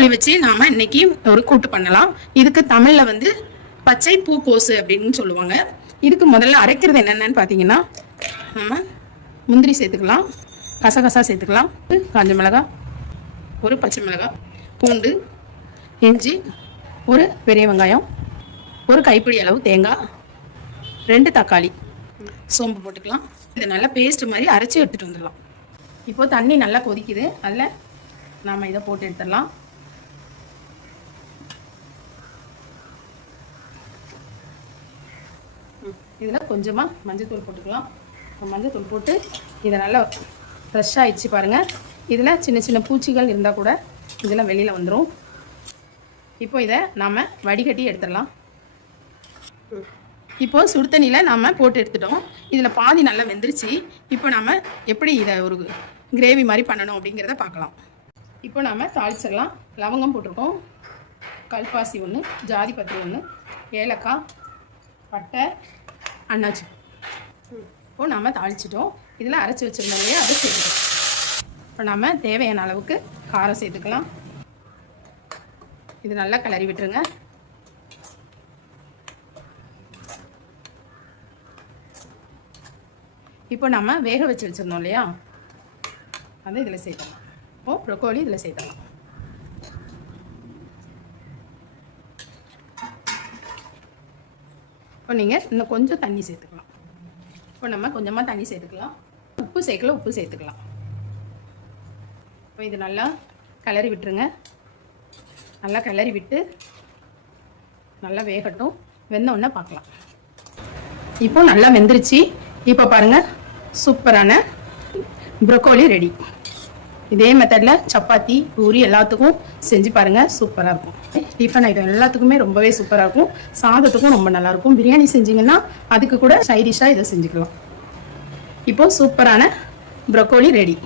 Broccoli வச்சு நாம இன்னைக்கு ஒரு கூட்டு பண்ணலாம். இதுக்கு தமிழ்ல வந்து பச்சை பூக்கோசு அப்படின்னு சொல்லுவாங்க. இதுக்கு முதல்ல அரைக்கிறது என்னென்னு பார்த்தீங்கன்னா, நம்ம முந்திரி சேர்த்துக்கலாம், கசகசா சேர்த்துக்கலாம், காஞ்ச மிளகாய், ஒரு பச்சை மிளகாய், பூண்டு, இஞ்சி, ஒரு பெரிய வெங்காயம், ஒரு கைப்பிடி அளவு தேங்காய், 2 தக்காளி, சோம்பு போட்டுக்கலாம். இதை நல்லா பேஸ்ட் மாதிரி அரைச்சி எடுத்துகிட்டு வந்துடலாம். இப்போது தண்ணி நல்லா கொதிக்குது, அதில் நாம் இதை போட்டு எடுத்துடலாம். இதில் கொஞ்சமாக மஞ்சள்தூள் போட்டுக்கலாம். மஞ்சள்தூள் போட்டு இதை நல்லா ஃப்ரெஷ் ஆகிடுச்சு பாருங்கள். இதில் சின்ன சின்ன பூச்சிகள் இருந்தால் கூட இதெல்லாம் வெளியில் வந்துடும். இப்போ இதை நாம் வடிகட்டி எடுத்துடலாம். இப்போது சுடு தண்ணியில் நாம் போட்டு எடுத்துட்டோம். இதில் பாதி நல்லா வெந்துருச்சு. இப்போ நாம் எப்படி இதை ஒரு கிரேவி மாதிரி பண்ணணும் அப்படிங்கிறத பார்க்கலாம். இப்போ நாம் தாளிச்சிடலாம். லவங்கம் போட்டிருக்கோம், கல்பாசி ஒன்று, ஜாதி பத்திரி ஒன்று, ஏலக்காய், பட்டை, அன்னாச்சி. இப்போது நாம் தாளிச்சிட்டோம். இதில் அரைச்சி வச்சுருந்தோம் இல்லையா, அதை சேர்த்துக்கலாம். இப்போ நாம் தேவையான அளவுக்கு காரம் சேர்த்துக்கலாம். இது நல்லா கிளறி விட்டுருங்க. இப்போ நம்ம வேக வச்சு வச்சுருந்தோம் இல்லையா, அதை இதில் சேர்த்தலாம். இப்போது ப்ரோக்கோலி இதில் சேர்த்தலாம். இப்போ நீங்கள் இன்னும் கொஞ்சம் தண்ணி சேர்த்துக்கலாம். இப்போ நம்ம கொஞ்சமாக தண்ணி சேர்த்துக்கலாம். உப்பு சேர்க்கல, உப்பு சேர்த்துக்கலாம். இப்போ இது நல்லா கிளறி விட்டுருங்க. நல்லா கிளறி விட்டு நல்லா வேகட்டும். வெந்தோடனே பார்க்கலாம். இப்போ நல்லா வெந்துருச்சு. இப்போ பாருங்கள், சூப்பரான ப்ரோக்கோலி ரெடி. இதே மெத்தடில் சப்பாத்தி, பூரி எல்லாத்துக்கும் செஞ்சு பாருங்கள். சூப்பராக இருக்கும். டிஃபன் ஐட்டம் எல்லாத்துக்குமே ரொம்பவே சூப்பராக இருக்கும். சாதத்துக்கும் ரொம்ப நல்லாயிருக்கும். பிரியாணி செஞ்சிங்கன்னா அதுக்கு கூட சைட் டிஷ்ஷாக இதை செஞ்சுக்கலாம். இப்போது சூப்பரான ப்ரோக்கோலி ரெடி.